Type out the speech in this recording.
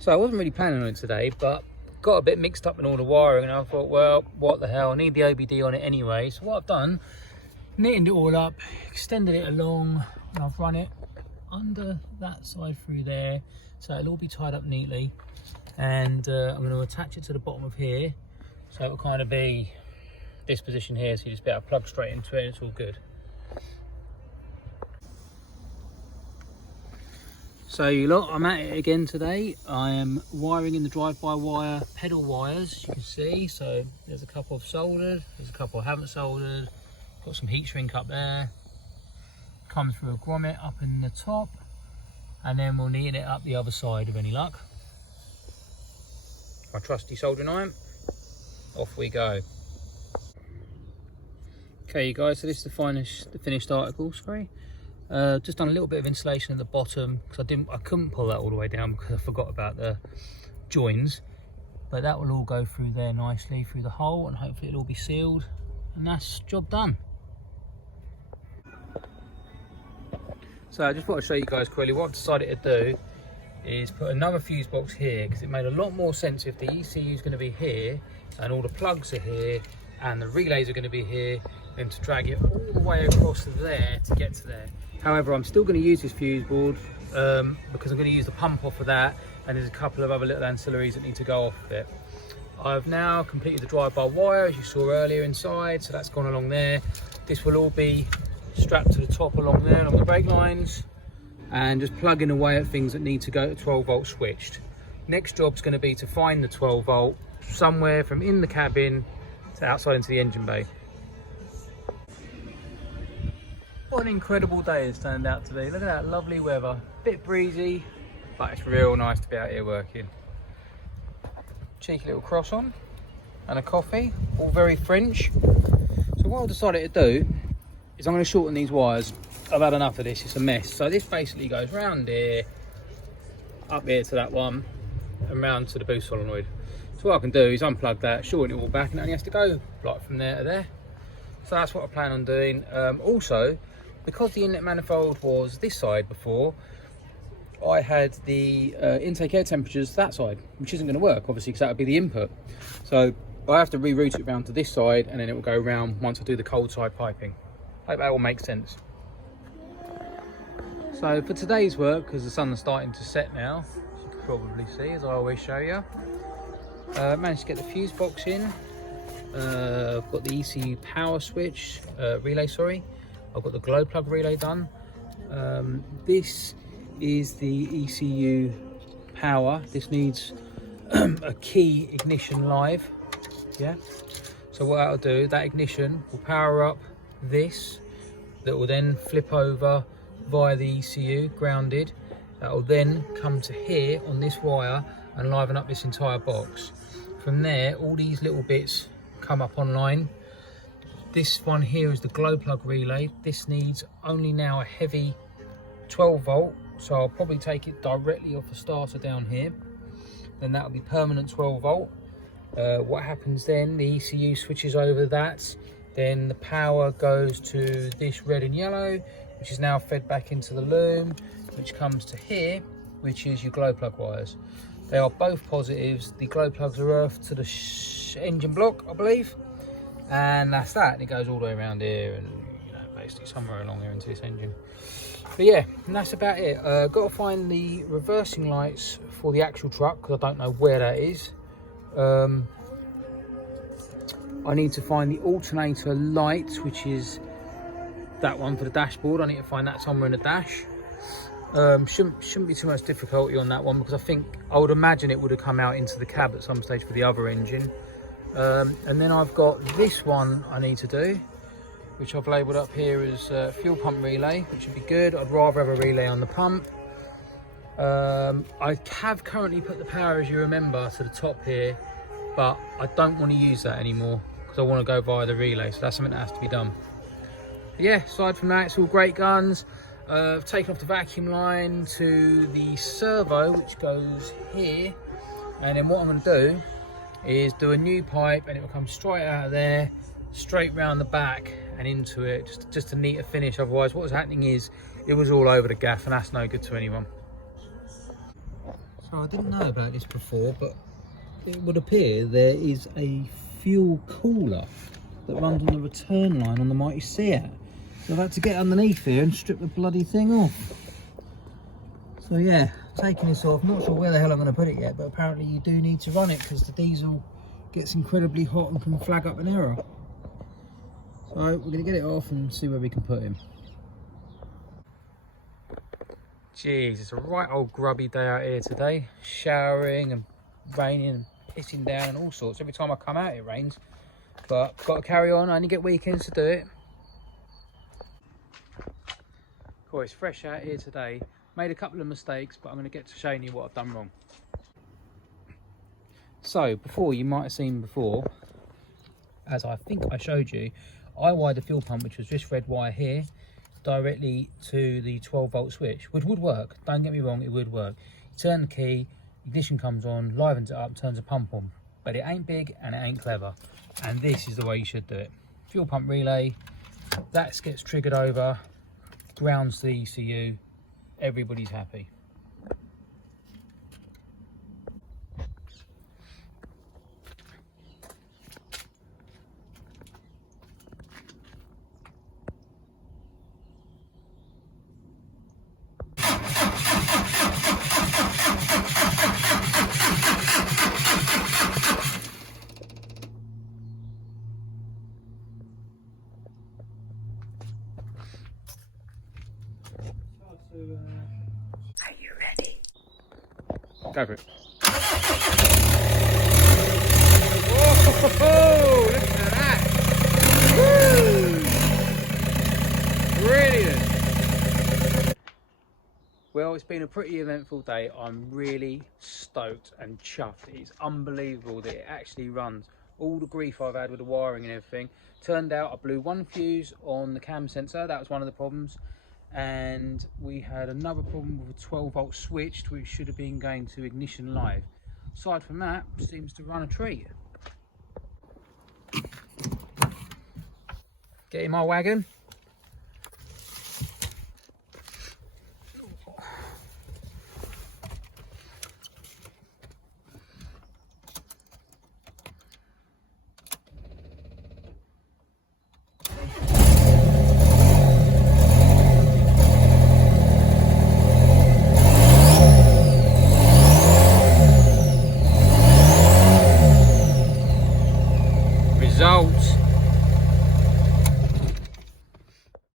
So I wasn't really planning on it today, but got a bit mixed up in all the wiring, and I thought, well, what the hell, I need the OBD on it anyway. So what I've done, neatened it all up, extended it along, and I've run it under that side through there, so it'll all be tied up neatly. And I'm going to attach it to the bottom of here, so it will kind of be this position here, so you just be able to plug straight into it and it's all good. So you lot, I'm at it again today. I am wiring in the drive-by-wire pedal wires, as you can see. So there's a couple of soldered, there's a couple I haven't soldered. Got some heat shrink up there. Comes through a grommet up in the top, and then we'll neaten it up the other side with any luck. My trusty soldering iron. Off we go. Okay, you guys. So this is the finished article. Sorry. Just done a little bit of insulation at the bottom because I couldn't pull that all the way down because I forgot about the joins, but that will all go through there nicely through the hole, and hopefully it'll all be sealed, and that's job done. So I just thought I'd show you guys quickly what I've decided to do is put another fuse box here, because it made a lot more sense if the ECU is going to be here and all the plugs are here and the relays are going to be here, than to drag it all the way across there to get to there. However, I'm still going to use this fuse board because I'm going to use the pump off of that, and there's a couple of other little ancillaries that need to go off of it. I've now completed the drive-by wire, as you saw earlier inside, so that's gone along there. This will all be strapped to the top along there along the brake lines, and just plugging away at things that need to go to 12 volt switched. Next job's going to be to find the 12 volt somewhere from in the cabin to outside into the engine bay. What an incredible day it's turned out to be. Look at that lovely weather. Bit breezy, but it's real nice to be out here working. Cheeky little cross on and a coffee, all very French. So what I've decided to do is I'm going to shorten these wires. I've had enough of this, it's a mess. So this basically goes round here, up here to that one, and round to the boost solenoid. So what I can do is unplug that, shorten it all back, and it only has to go like from there to there. So that's what I plan on doing. Also, because the inlet manifold was this side before, I had the intake air temperatures that side, which isn't going to work, obviously, because that would be the input. So I have to reroute it round to this side, and then it will go round once I do the cold side piping. Hope that all makes sense. So for today's work, because the sun's starting to set now, as you can probably see, as I always show you, managed to get the fuse box in. I've got the ECU power switch relay, sorry. I've got the glow plug relay done. This is the ECU power. This needs a key ignition live. Yeah. So what that'll do, that ignition will power up this, that will then flip over via the ECU, grounded. That will then come to here on this wire and liven up this entire box. From there, all these little bits come up online. This one here is the glow plug relay. This needs only now a heavy 12 volt, so I'll probably take it directly off the starter down here. Then that will be permanent 12 volt. What happens then, the ECU switches over that, then the power goes to this red and yellow, which is now fed back into the loom, which comes to here, which is your glow plug wires. They are both positives. The glow plugs are earthed to the engine block, I believe, and that's that. And it goes all the way around here, and basically somewhere along here into this engine. But yeah, and that's about it. Got to find the reversing lights for the actual truck, because I don't know where that is. I need to find the alternator light, which is that one for the dashboard. I need to find that somewhere in the dash. Shouldn't be too much difficulty on that one, because I would imagine it would have come out into the cab at some stage for the other engine. And then I've got this one I need to do, which I've labelled up here as fuel pump relay, which would be good. I'd rather have a relay on the pump. I have currently put the power, as you remember, to the top here, but I don't want to use that anymore because I want to go via the relay, so that's something that has to be done. But yeah, aside from that, it's all great guns. I've taken off the vacuum line to the servo, which goes here, and then what I'm going to do is do a new pipe, and it will come straight out of there, straight round the back and into it, just a neater finish. Otherwise what was happening is it was all over the gaff, and that's no good to anyone. So I didn't know about this before, but it would appear there is a fuel cooler that runs on the return line on the Mighty Seabot. So I've had to get underneath here and strip the bloody thing off. So yeah, taking this off, not sure where the hell I'm going to put it yet, but apparently you do need to run it because the diesel gets incredibly hot and can flag up an error. So we're going to get it off and see where we can put him. Jeez, it's a right old grubby day out here today. Showering and raining and pissing down and all sorts. Every time I come out it rains. But got to carry on, I only get weekends to do it. Cool, it's fresh out here today. Made a couple of mistakes, but I'm going to get to showing you what I've done wrong. So, before, you might have seen before, as I think I showed you, I wired the fuel pump, which was this red wire here, directly to the 12 volt switch, which would work. Don't get me wrong, it would work. You turn the key, ignition comes on, livens it up, turns the pump on. But it ain't big and it ain't clever. And this is the way you should do it. Fuel pump relay, that gets triggered over, grounds the ECU, everybody's happy. Are you ready? Go for it. Whoa, look at that! Woo! Brilliant! Well, it's been a pretty eventful day. I'm really stoked and chuffed. It's unbelievable that it actually runs. All the grief I've had with the wiring and everything. Turned out I blew one fuse on the cam sensor. That was one of the problems. And we had another problem with a 12 volt switch, which should have been going to ignition live. Aside from that, seems to run a treat. Get in my wagon.